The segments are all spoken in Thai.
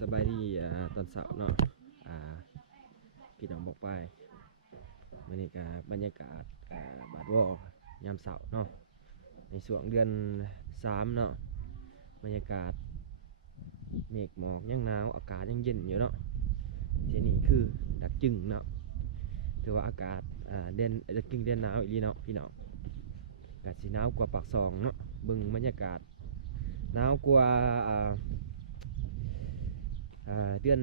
สบายดีตอนเสาร์เนาะอ่าพี่น้องบอกไปบรรยากาศบาดว่ายามเสาร์เนาะในช่วงเดือน3เนาะบรรยากาศเมฆหมอกยังหนาวอากาศยังเย็นอยู่เนาะที่นี่คือดักจึงเนาะถือว่าอากาศเด่นดักจึงเด่นหนาวอีหลีเนาะพี่น้องอากาศสีหนาวกว่าปากซองเนาะเบิ่งบรรยากาศหนาวกว่าเดือน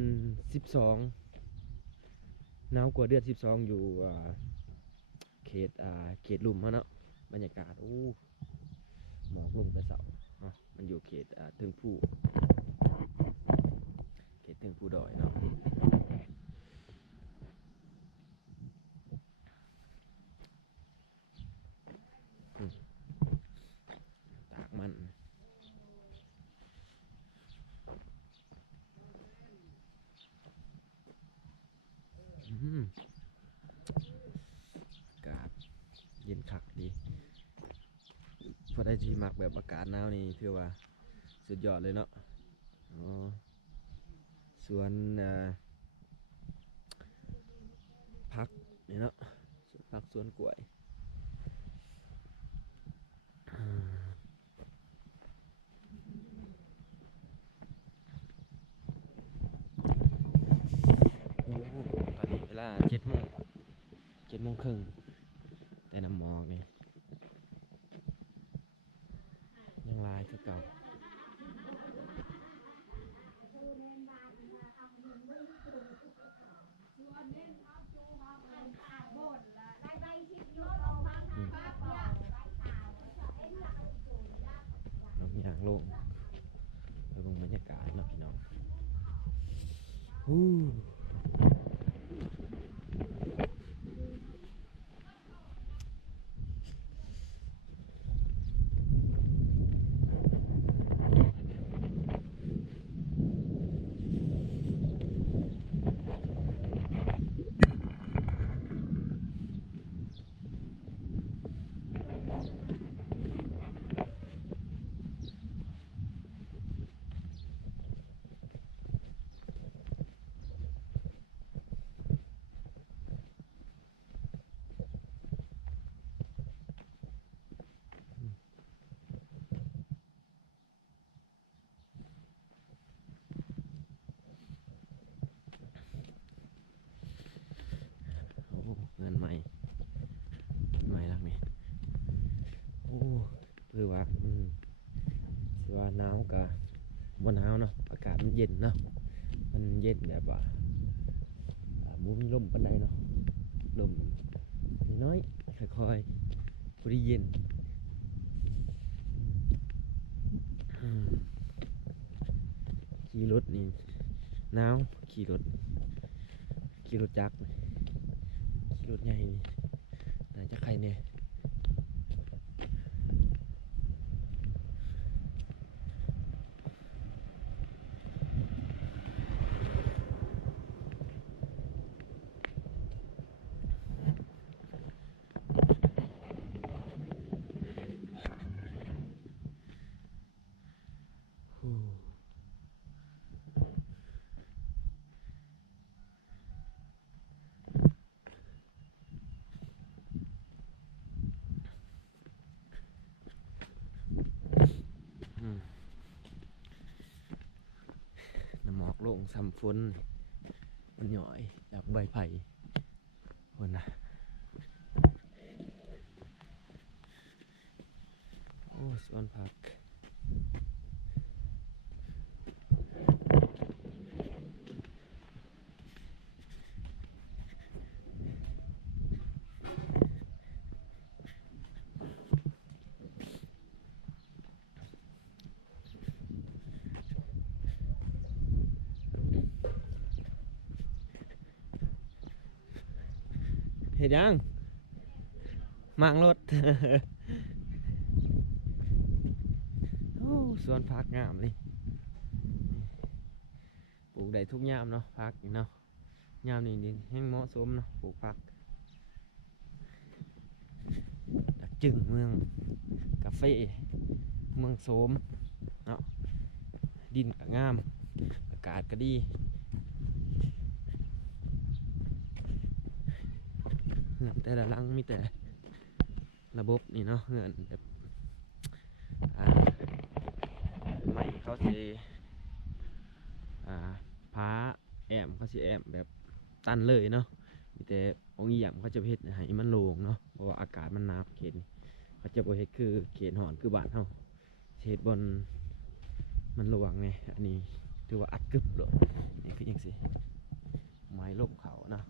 12หนาวกว่าเดือน12อยู่เขตลุ่มเนาะบรรยากาศหมอกลงแต่เสาเนาะมันอยู่เขตเทิงผู้ดอยเนาะตากมันอากาศเย็นคักดีพอได้ที่มักแบบอากาศหนาวนี่ถือว่าสุดยอดเลยเนาะอ๋อสวนพักนี่เนาะสวนพักสวนกล้วยตอนนี้เวลา7 โมงครึ่งแต่น้ำหมอกนี่ยังลายคือเก่าน้องยางลงไปเบิ่งบรรยากาศเนาะพี่น้องฮู้เงินใหม่ลักนี่คือว่าคือว่าหนาวกับบนหนาวเนาะอากาศมันเย็นเนาะมันเย็นแบบว่าบ่มีลมปานใดเนาะลมน้อยค่อยๆพอดีเย็นขี่รถนี่หนาวขี่รถจักรขี่รถใหญ่นี่น่าจะใครเนี่ยน้ำหมอกลงซ้ำฝนมันหย่อยจากใบไผ่คนนะสวนผักเห็นยังมังรถ สวนผักงามเลยปลูกได้ทุกยามเนาะผักเนาะยามนี้ดินแห้งเหมาะสมเนาะปลูกผักดักจึงเมืองกาแฟเมืองโสมเนาะดินก็งาม อากาศก็ดีเหือนแต่ละหลังมีแต่ระบบนี่เนาะเหือนแบบอ่าไม่เขาสิพ้าแอมเขาสิแอมแบบตันเลยเนาะมีแต่องค์เอี่ยมเขาจะเฮ็ดให้มันโล่งเนาะเพราะว่าอากาศมันหนาวเขตนี้เขาจะบ่เฮ็ดคือเขตหอนคือบ้านเฮาเฮ็ดบนมันหลวงไงอันนี้ถือว่าอัดกึบเลยนี่คือยังสิไม้ล่มเขาเนาะ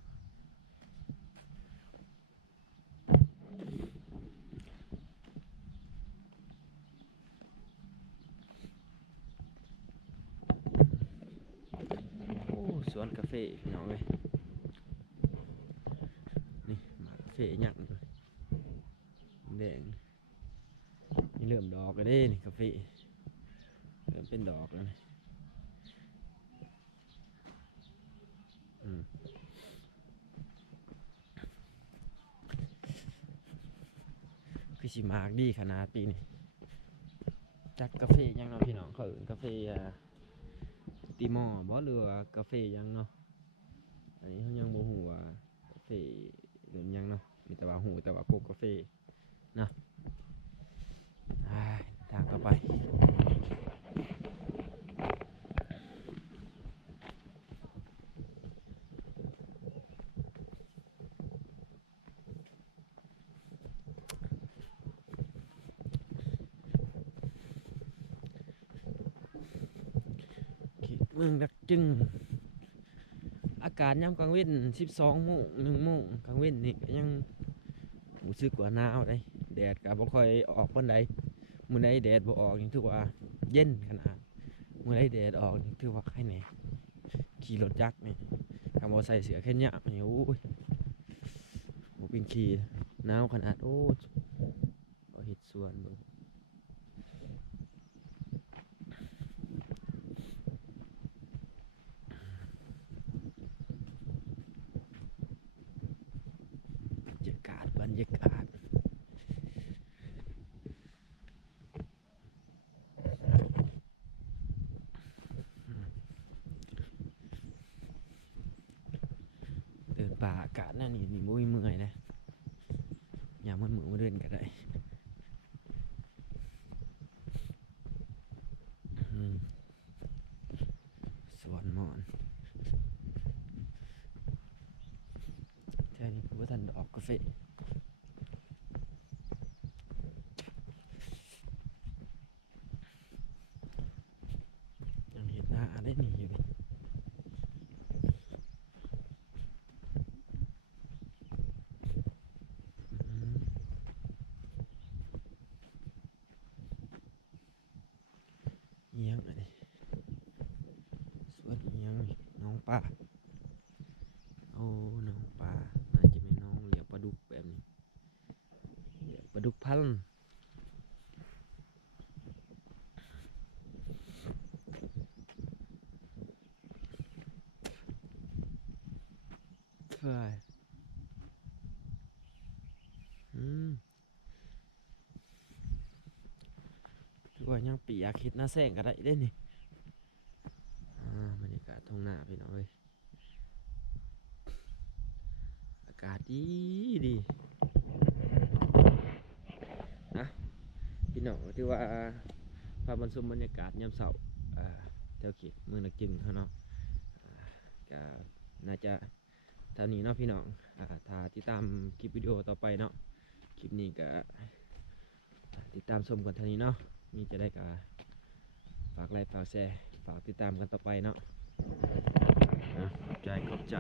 โอ้สวนกาแฟพี่น้องเลยนี่หมากกาแฟหยั่งเลยแดงนี่เริ่มดอกแล้วเด้นี่กาแฟเริ่มเป็นดอกแล้วนี่คือสิมากดีขนาดปีนี้จากกาแฟยังเนาะพี่น้องเขาเอิ้นกาแฟติมอร์บ่หรือว่ากาแฟยังเนาะอันนี้เขายังบ่ฮู้ว่ากาแฟหรือยังเนาะมีแต่ว่าฮู้แต่ว่าพวกกาแฟนะทางต่อไปเมืองดักจึงอากาศยามกลางเว้น12 โมง 1 โมงกลางเว้นนี่ก็ยังรู้สึกว่าหนาวเลยแดดก็บ่ค่อยออกปานใดมื้อใดแดดบ่ออกนี่ถือว่าเย็นขนาดมื้อใดแดดออกนี่ถือว่าใครแหน่ขี่รถจักรนี่ถ้าบ่ใส่เสื้อแขนยาวนี่โอ้ยบ่เป็นขี่หนาวขนาดโอ้บ่เฮ็ดสวนเบิ่งบรรยากาศเดินป่าอากาศนั่นนี่บ่มีเมื่อยนะยามมันมื้อมาเดินก็ได้สวนหมอนแค่นี้คือว่าทันดอกกาแฟยังเห็นหน้าได้นี่อยู่นี่เอียงอะไรสวนเอียงนี่น้องป่าโอ้น้องป่าน่าจะเป็นน้องเลี้ยงปลาดุกแบบนี้เลี้ยงปลาดุกพันธุ์เพื่อคือว่ายังปีอยากเห็ดหน้าแซงก็ได้เด้นี่บรรยากาศท้องนาพี่น้องเอ้ยอากาศดีดีนะพี่น้องที่ว่าพาบรรชมบรรยากาศยามเช้าแถวเขตเมืองนักจึงเขาเนาะก็น่าจะเท่านี้เนาะพี่น้องถ้าติดตามคลิปวิดีโอต่อไปเนาะคลิปนี้ก็ติดตามชมกันเท่านี้เนาะมีจะได้ก็ฝากไลค์ฝากแชร์ฝากติดตามกันต่อไปเนาะขอบใจ